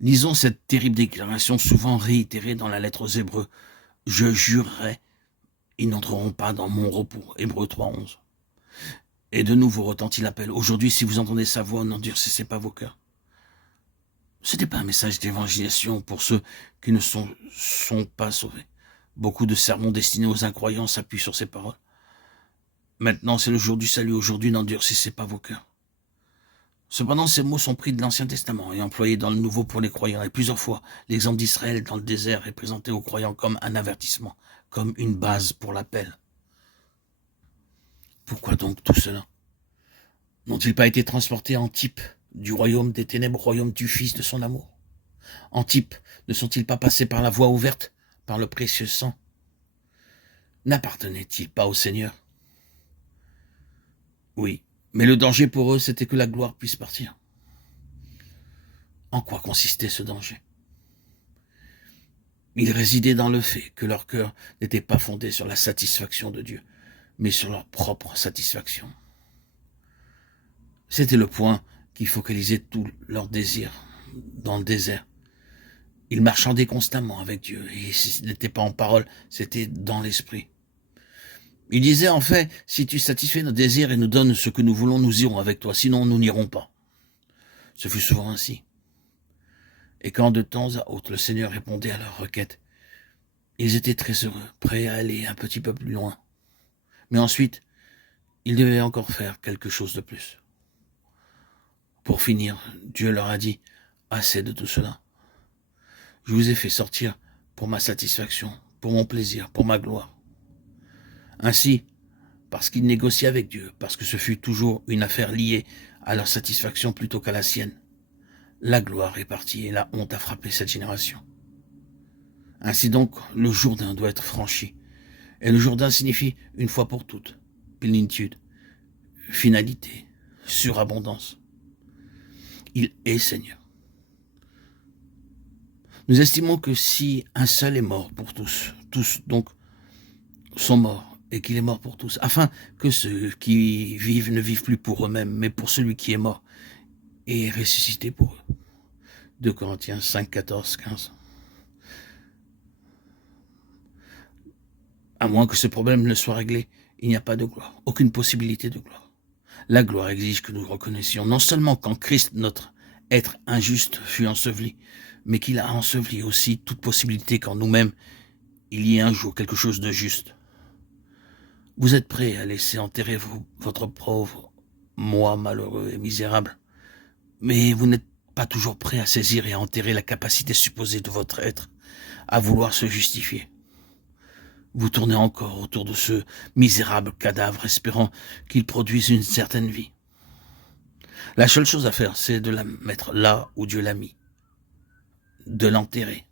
Lisons cette terrible déclaration souvent réitérée dans la lettre aux Hébreux. Je jurerai, ils n'entreront pas dans mon repos. Hébreux 3:11. Et de nouveau retentit l'appel. Aujourd'hui, si vous entendez sa voix, n'endurcissez pas vos cœurs. Ce n'est pas un message d'évangélisation pour ceux qui ne sont pas sauvés. Beaucoup de sermons destinés aux incroyants s'appuient sur ces paroles. Maintenant, c'est le jour du salut. Aujourd'hui, n'endurcissez pas vos cœurs. Cependant, ces mots sont pris de l'Ancien Testament et employés dans le Nouveau pour les croyants. Et plusieurs fois, l'exemple d'Israël dans le désert est présenté aux croyants comme un avertissement, comme une base pour l'appel. Pourquoi donc tout cela? N'ont-ils pas été transportés en type du royaume des ténèbres au royaume du Fils de son amour? En type, ne sont-ils pas passés par la voie ouverte, par le précieux sang? N'appartenaient-ils pas au Seigneur? Oui, mais le danger pour eux, c'était que la gloire puisse partir. En quoi consistait ce danger? Il résidait dans le fait que leur cœur n'était pas fondé sur la satisfaction de Dieu, mais sur leur propre satisfaction. C'était le point qui focalisait tout leur désir dans le désert. Ils marchandaient constamment avec Dieu, et ce n'était pas en parole, c'était dans l'esprit. Il disait en fait, si tu satisfais nos désirs et nous donnes ce que nous voulons, nous irons avec toi, sinon nous n'irons pas. Ce fut souvent ainsi. Et quand de temps à autre le Seigneur répondait à leurs requêtes, ils étaient très heureux, prêts à aller un petit peu plus loin. Mais ensuite, ils devaient encore faire quelque chose de plus. Pour finir, Dieu leur a dit, assez de tout cela. Je vous ai fait sortir pour ma satisfaction, pour mon plaisir, pour ma gloire. Ainsi, parce qu'ils négociaient avec Dieu, parce que ce fut toujours une affaire liée à leur satisfaction plutôt qu'à la sienne, la gloire est partie et la honte a frappé cette génération. Ainsi donc, le Jourdain doit être franchi. Et le Jourdain signifie une fois pour toutes, plénitude, finalité, surabondance. Il est Seigneur. Nous estimons que si un seul est mort pour tous donc sont morts, et qu'il est mort pour tous, afin que ceux qui vivent ne vivent plus pour eux-mêmes, mais pour celui qui est mort et est ressuscité pour eux. 2 Corinthiens 5, 14, 15. À moins que ce problème ne soit réglé, il n'y a pas de gloire, aucune possibilité de gloire. La gloire exige que nous reconnaissions non seulement qu'en Christ notre être injuste fut enseveli, mais qu'il a enseveli aussi toute possibilité qu'en nous-mêmes il y ait un jour quelque chose de juste. Vous êtes prêts à laisser enterrer votre pauvre moi malheureux et misérable, mais vous n'êtes pas toujours prêt à saisir et à enterrer la capacité supposée de votre être à vouloir se justifier. Vous tournez encore autour de ce misérable cadavre espérant qu'il produise une certaine vie. La seule chose à faire, c'est de la mettre là où Dieu l'a mis, de l'enterrer.